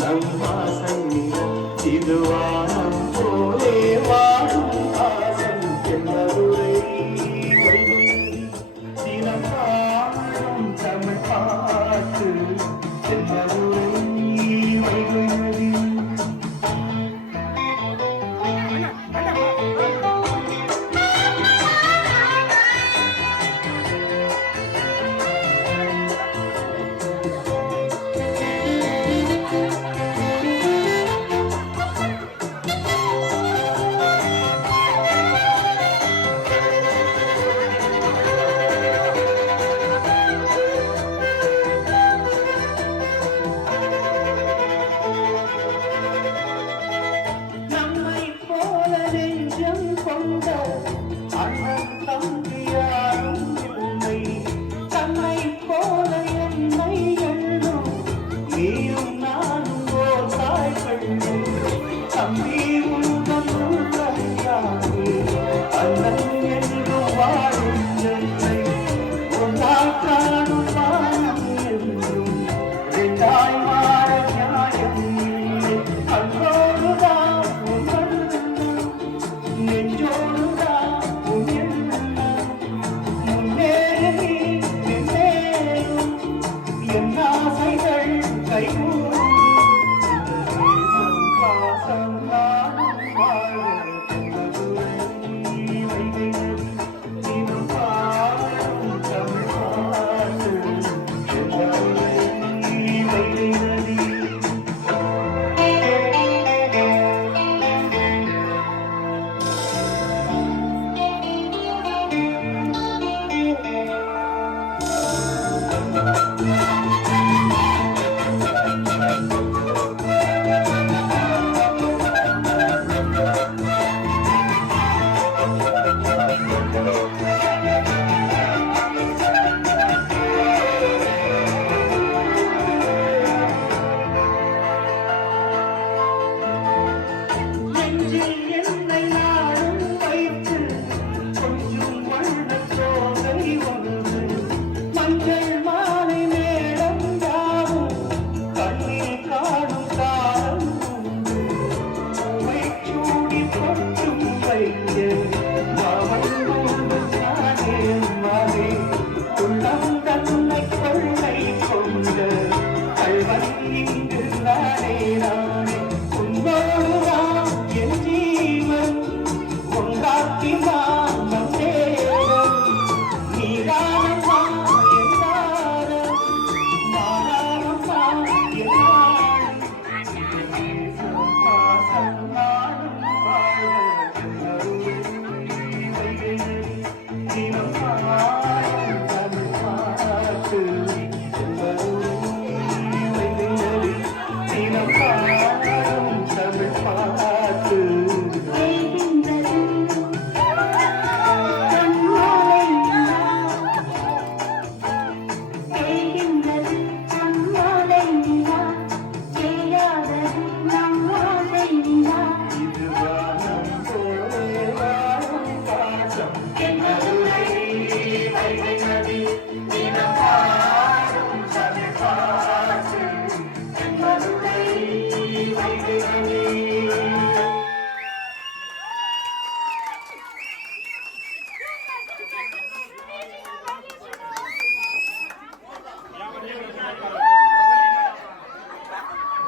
நம்மா சங்கி இதுவானம் போலே வா நெஞ்சம் கொண்ட அண்ணன் Fatima.